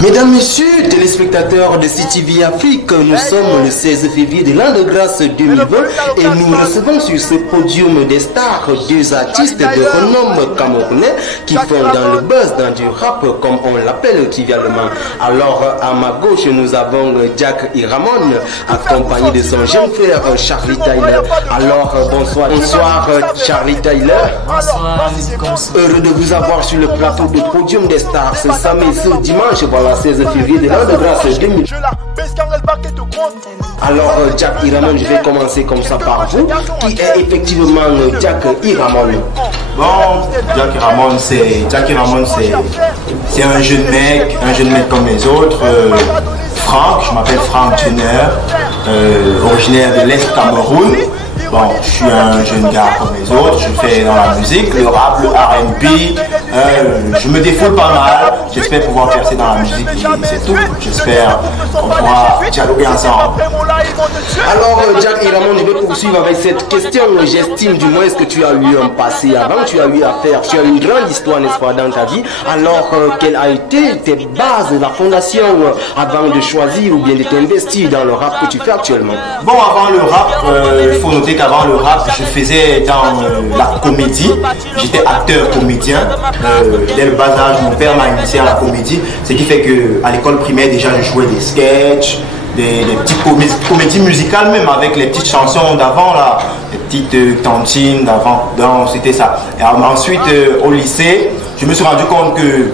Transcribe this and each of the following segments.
Mesdames, Messieurs, téléspectateurs de CTV Afrique, nous sommes le 16 février de l'an de grâce 2020 et nous recevons sur ce podium des stars deux artistes de renom camerounais qui font dans le buzz, dans du rap comme on l'appelle trivialement. Alors à ma gauche nous avons Jack Iramon accompagné de son jeune frère Charlie Tyler. Alors bonsoir Charlie Tyler. Bonsoir. Heureux de vous avoir sur le plateau de podium des stars ce samedi, ce dimanche, voilà 16 février de l'an de grâce 2000. Alors Jack Iramon, je vais commencer comme ça par vous. Qui est effectivement Jack Iramon? Bon, Jack Iramon c'est un jeune mec comme les autres. Franck, je m'appelle Franck Jenner, originaire de l'Est Cameroun. Bon, je suis un jeune gars comme les autres, je fais dans la musique, le rap, le R&B, je me défoule pas mal, j'espère pouvoir percer dans la musique et c'est tout, j'espère qu'on pourra dialoguer ensemble. Alors Jack Iramon, je vais poursuivre avec cette question, j'estime du moins que tu as eu un passé avant, tu as eu une grande histoire n'est-ce pas dans ta vie, alors quelle a été tes bases, la fondation avant de choisir ou bien de t'investir dans le rap que tu fais actuellement? Bon, avant le rap, il faut noter qu'avant le rap, je faisais dans la comédie. J'étais acteur comédien. Dès le bas âge, mon père m'a initié à la comédie. Ce qui fait qu'à l'école primaire, déjà, je jouais des sketchs, des petites comédies musicales, même avec les petites chansons d'avant, là, les petites tantines d'avant. Donc, c'était ça. Et ensuite, au lycée, je me suis rendu compte que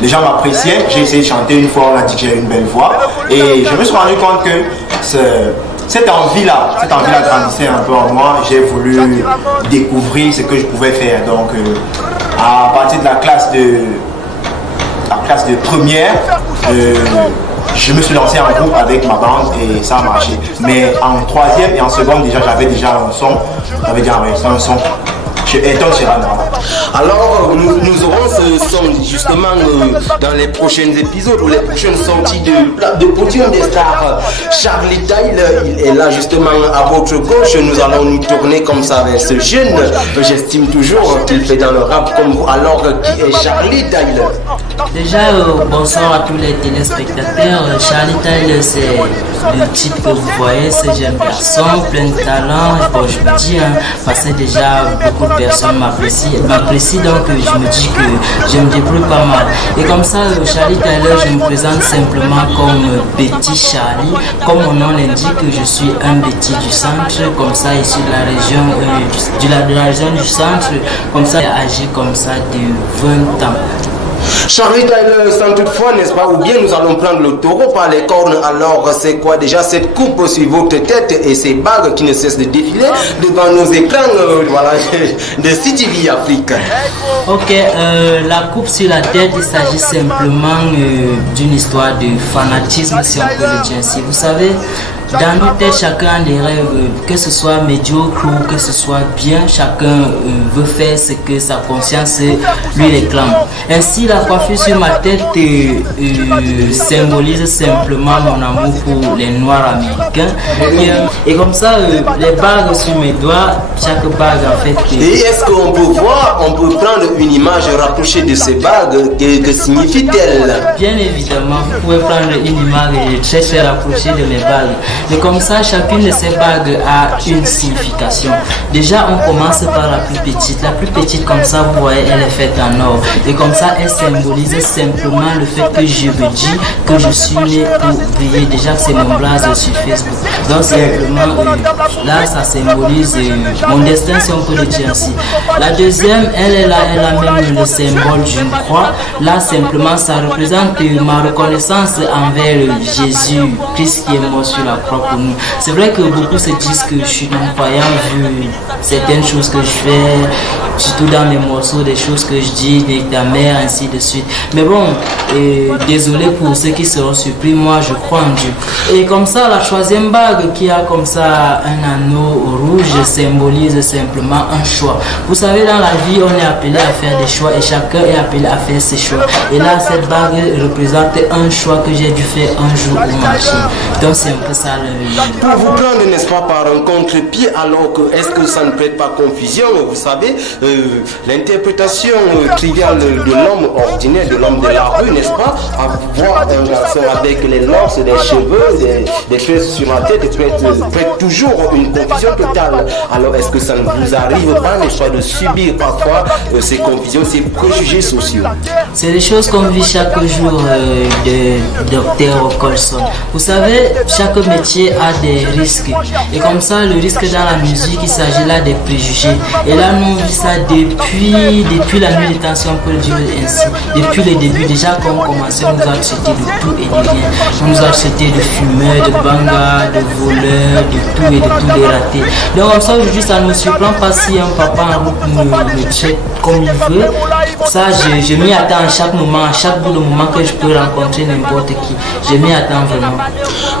les gens m'appréciaient. J'ai essayé de chanter une fois, on a dit que j'ai une belle voix. Et je me suis rendu compte que cette envie-là grandissait un peu en moi. J'ai voulu découvrir ce que je pouvais faire. Donc, à partir de la classe de première, je me suis lancé en groupe avec ma bande et ça a marché. Mais en troisième et en seconde, déjà, j'avais déjà un son. J'avais déjà enregistré un son. Alors nous aurons ce son justement dans les prochains épisodes ou les prochaines sorties de podium des stars. Charlie Tyler, il est là justement à votre gauche. Nous allons nous tourner comme ça vers ce jeune. J'estime toujours qu'il fait dans le rap comme vous. Alors qui est Charlie Tyler? Déjà bonsoir à tous les téléspectateurs. Charlie Tyler, c'est le type que vous voyez, ce jeune garçon plein de talent. Bon, je me dis parce que déjà beaucoup de personnes m'apprécient, donc je me dis que je me débrouille pas mal. Et comme ça, Charlie Tyler, je me présente simplement comme Petit Charlie. Comme mon nom l'indique, je suis un Petit du centre, comme ça issu de la région du centre, comme ça âgé comme ça de 20 ans. Charlie Tyler, sans toutefois, n'est-ce pas, ou bien nous allons prendre le taureau par les cornes. Alors c'est quoi déjà cette coupe sur votre tête et ces bagues qui ne cessent de défiler devant nos écrans voilà, de CTV Afrique? Ok, la coupe sur la tête, il s'agit simplement d'une histoire de fanatisme, si on peut le dire ainsi. Vous savez, dans nos têtes, chacun a des rêves, que ce soit médiocre ou que ce soit bien, chacun veut faire ce que sa conscience lui réclame. Ainsi, la coiffure sur ma tête symbolise simplement mon amour pour les Noirs américains. Et comme ça, les bagues sur mes doigts, chaque bague en fait... Et est-ce qu'on peut voir, on peut prendre une image rapprochée de ces bagues, que signifie-t-elle? Bien évidemment, vous pouvez prendre une image très rapprochée de mes bagues. Et comme ça, chacune de ces bagues a une signification. Déjà, on commence par la plus petite. La plus petite, comme ça, vous voyez, elle est faite en or. Et comme ça, elle symbolise simplement le fait que je me dis que je suis né pour briller. Déjà, c'est mon blaze sur Facebook. Donc, simplement, là, ça symbolise mon destin, si on peut le dire ainsi. La deuxième, elle est là, elle a même le symbole d'une croix. Là, simplement, ça représente ma reconnaissance envers Jésus-Christ qui est mort sur la croix pour nous. C'est vrai que beaucoup se disent que je suis non-croyant vu certaines choses que je fais, surtout dans mes morceaux, des choses que je dis, avec ta mère, ainsi de suite. Mais bon, désolé pour ceux qui seront surpris, moi je crois en Dieu. Et comme ça, la troisième bague qui a comme ça un anneau rouge symbolise simplement un choix. Vous savez, dans la vie, on est appelé à faire des choix et chacun est appelé à faire ses choix. Et là, cette bague représente un choix que j'ai dû faire un jour au marché. Donc c'est un peu ça Pour vous prendre, n'est-ce pas, par un contre-pied, alors que est-ce que ça ne prête pas confusion? Vous savez, l'interprétation triviale de l'homme ordinaire, de l'homme de la rue, n'est-ce pas, avoir un garçon avec les locks, des cheveux, des tresses sur la tête, prête toujours une confusion totale. Alors est-ce que ça ne vous arrive pas, n'est-ce pas, de subir parfois ces confusions, ces préjugés sociaux? C'est des choses qu'on vit chaque jour de Dr. Colson. Vous savez, chaque métier a des risques. Et comme ça, le risque dans la musique, il s'agit là des préjugés. Et là, nous, on vit ça depuis la nuit des temps, si on peut le dire ainsi. Depuis le début, déjà, quand on commençait, on nous a traité de tout et de rien. On nous a traité de fumeurs, de bangas, de voleurs, de tout et de tout des ratés. Donc, comme ça, aujourd'hui, ça ne me surprend pas si un papa en route me traite comme il veut. Ça, je m'y attends à chaque moment, à chaque bout de moment que je peux rencontrer n'importe qui. Je m'y attends vraiment.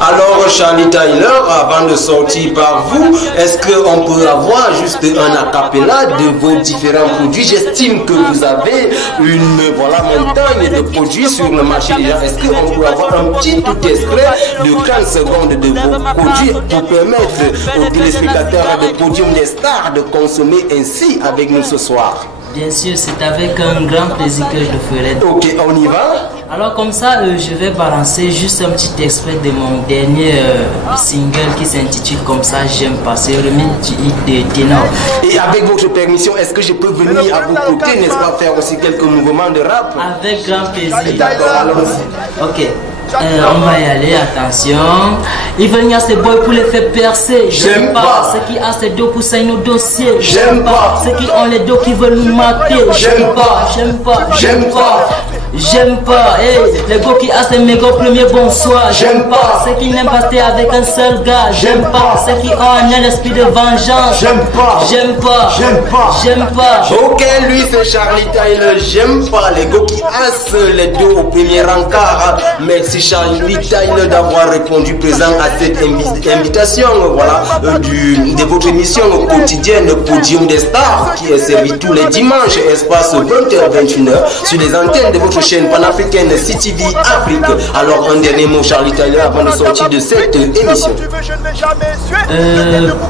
Alors, Charlie Tyler, avant de sortir par vous, est-ce qu'on peut avoir juste un acapella de vos différents produits? J'estime que vous avez une montagne de produits sur le marché déjà. Est-ce qu'on peut avoir un petit tout extrait de 30 secondes de vos produits pour permettre aux téléspectateurs de Podium des Stars de consommer ainsi avec nous ce soir? Bien sûr, c'est avec un grand plaisir que je le ferai. Ok, on y va? Alors comme ça, je vais balancer juste un petit extrait de mon dernier single qui s'intitule comme ça, J'aime pas. C'est le remix du hit de Ténor. Et avec votre permission, est-ce que je peux venir à vos côtés, n'est-ce pas, faire aussi quelques mouvements de rap? Avec grand plaisir. D'accord, allons-y. Ok. On va y aller, attention. Ils veulent ces boys pour les faire percer. J'aime pas. Ceux qui ont ces dos pour signer nos dossiers. J'aime pas. Ceux qui ont les dos qui veulent nous mater. J'aime pas. J'aime pas. J'aime pas. J'aime pas. Hey, les gars qui ont ces méga premiers bonsoir. J'aime pas. Ceux qui n'aiment pas rester avec un seul gars. J'aime pas. Ceux qui ont un esprit de vengeance. J'aime pas. J'aime pas. J'aime pas. J'aime pas. Ok, lui c'est Charlie Tyler. J'aime pas les gars qui assent les deux au premier encart. Merci Charlie Tyler d'avoir répondu présent à cette invitation, voilà, de votre émission quotidienne Podium des Stars qui est servie tous les dimanches, espace 20h-21h sur les antennes de votre chaîne panafricaine CTV Afrique. Alors un dernier mot Charlie Tyler avant de sortir de cette émission.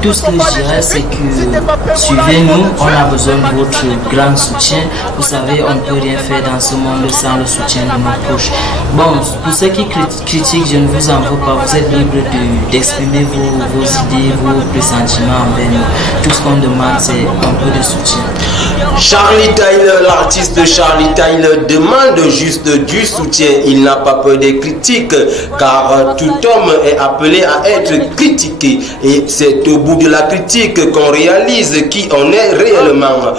Tout ce que je dirais c'est que suivez-nous, on a besoin de votre grand soutien. Vous savez, on ne peut rien faire dans ce monde sans le soutien de nos proches. Bon, pour ceux qui critiquent, je ne vous en veux pas, vous êtes libre d'exprimer vos idées, vos pressentiments envers nous. Tout ce qu'on demande c'est un peu de soutien. Charlie Tyler, l'artiste Charlie Tyler demande juste du soutien. Il n'a pas peur des critiques car tout homme est appelé à être critiqué et c'est au bout de la critique qu'on réalise qui on est réellement.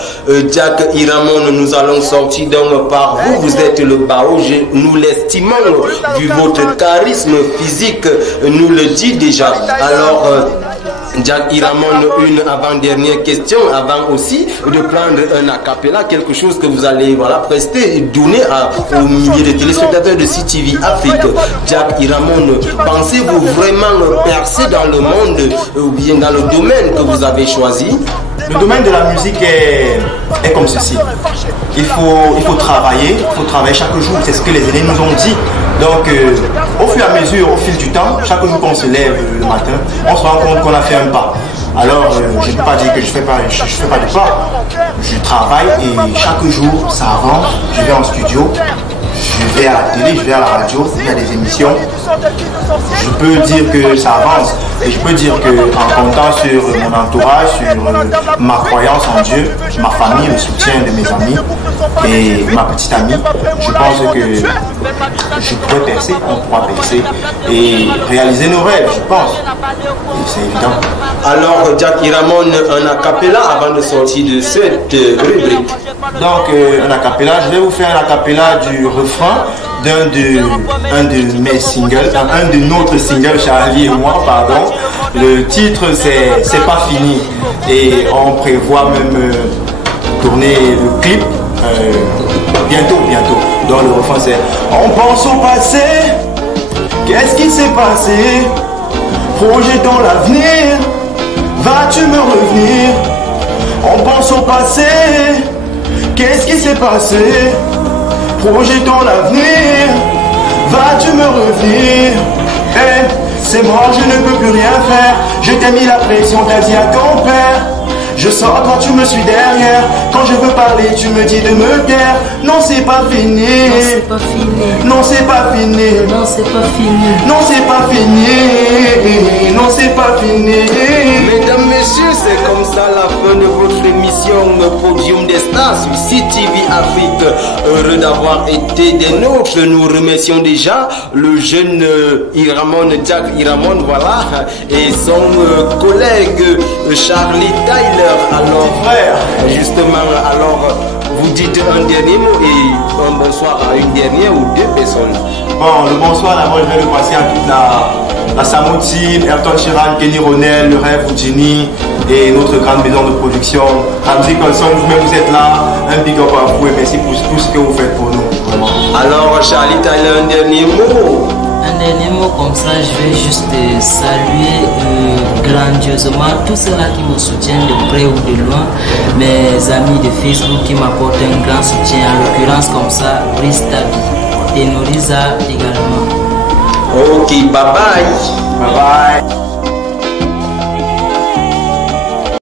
Jack Iramon, nous allons sortir donc par vous. Vous êtes le barreau, nous l'estimons vu votre charisme physique, nous le dit déjà. Alors Jack Iramon, une avant-dernière question avant aussi de prendre un acapella, quelque chose que vous allez prester et donner aux milliers de téléspectateurs de CTV Afrique. Jack Iramon, pensez-vous vraiment percer dans le monde ou bien dans le domaine que vous avez choisi? Le domaine de la musique est comme ceci. Il faut travailler chaque jour, c'est ce que les aînés nous ont dit. Donc, au fur et à mesure, au fil du temps, chaque jour qu'on se lève le matin, on se rend compte qu'on a fait un pas. Alors, je ne peux pas dire que je fais pas de pas. Je travaille et chaque jour, ça avance. Je vais en studio, je vais à la télé, je vais à la radio, il y a des émissions. Je peux dire que ça avance et je peux dire qu'en comptant sur mon entourage, sur ma croyance en Dieu, ma famille, le soutien de mes amis et ma petite amie, je pense que je pourrais percer, on pourra percer et réaliser nos rêves, je pense. Et c'est évident. Alors, Jack Iramon, un acapella avant de sortir de cette rubrique. Donc, un acapella, je vais vous faire un acapella du refrain d'un de mes singles, un de notre single, Charlie et moi, pardon. Le titre c'est pas fini et on prévoit même tourner le clip bientôt. Donc le refrain c'est: on pense au passé, qu'est-ce qui s'est passé? Projetons l'avenir, vas-tu me revenir? On pense au passé, qu'est-ce qui s'est passé? Projetons l'avenir, vas-tu me revenir? c'est mort, je ne peux plus rien faire. Je t'ai mis la pression, t'as dit à ton père. Je sors quand tu me suis derrière. Quand je veux parler, tu me dis de me taire. Non, c'est pas fini. Non, c'est pas fini. Non, c'est pas fini. Non, c'est pas fini. Non, c'est pas fini. Non, c'est pas fini. Mesdames, messieurs, c'est comme ça la fin de votre émission Podium des Stars sur CTV Afrique. Heureux d'avoir été des nôtres. Nous remercions déjà le jeune Iramon, Jack Iramon, voilà, et son collègue Charlie Tyler. Alors, frère, justement, alors, vous dites un dernier mot et un bonsoir à une dernière ou deux personnes. Bon, le bonsoir d'abord, je vais le passer à toute la Samotine, Ayrton Chiran, Kenny Ronel, Le Rêve Houdini et notre grande maison de production. Ramsey Colson, vous-même vous êtes là. Un big up à vous et merci pour tout ce que vous faites pour nous. Vraiment. Alors, Charlie Tyler, un dernier mot. Un dernier mot comme ça, je vais juste saluer grandiosement tous ceux-là qui me soutiennent de près ou de loin, mes amis de Facebook qui m'apportent un grand soutien, en l'occurrence comme ça, Brice Tabi et Noriza également. Ok, bye bye. Bye bye.